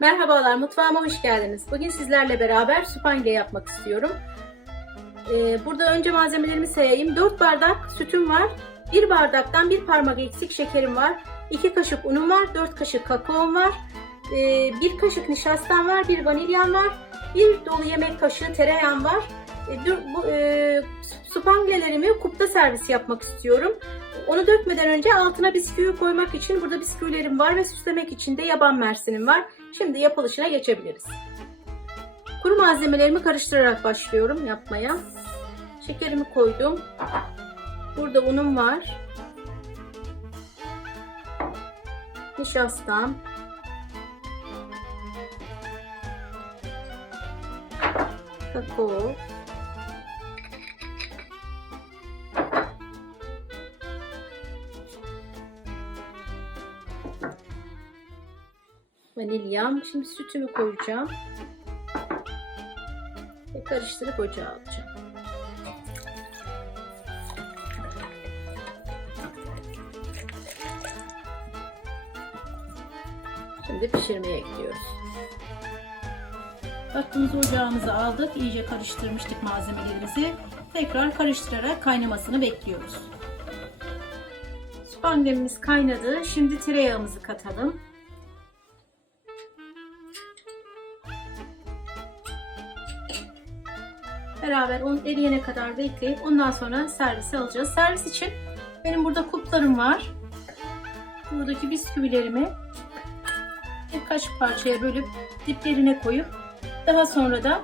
Merhabalar, mutfağıma hoş geldiniz. Bugün sizlerle beraber süphange yapmak istiyorum. Ee, burada önce malzemelerimi sayayım. 4 bardak sütüm var. 1 bardaktan 1 parmak eksik şekerim var. 2 kaşık unum var. 4 kaşık kakaom var. 1 kaşık nişastam var. 1 vanilyam var. 1 dolu yemek kaşığı tereyağım var. E, bu, e, supanglelerimi kupta servis yapmak istiyorum. Onu dökmeden önce altına bisküvi koymak için burada bisküvilerim var ve süslemek için de yaban mersinim var. Şimdi yapılışına geçebiliriz. Kuru malzemelerimi karıştırarak başlıyorum yapmaya. Şekerimi koydum. Burada unum var. Nişastam. Kakao. Vanilyam. Şimdi sütümü koyacağım. Ve karıştırıp ocağa alacağım. Şimdi pişirmeye ekliyoruz. Baktığımız ocağımızı aldık. İyice karıştırmıştık malzemelerimizi. Tekrar karıştırarak kaynamasını bekliyoruz. Spanglemiz kaynadı. Şimdi tereyağımızı katalım. Beraber onu eriyene kadar bekleyip ondan sonra servise alacağız. Servis için benim burada kuplarım var. Buradaki bisküvilerimi birkaç parçaya bölüp diplerine koyup daha sonra da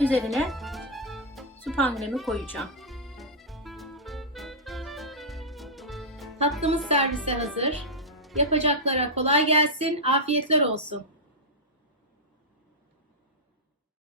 üzerine supanglemi koyacağım. Tatlımız servise hazır. Yapacaklara kolay gelsin, afiyetler olsun.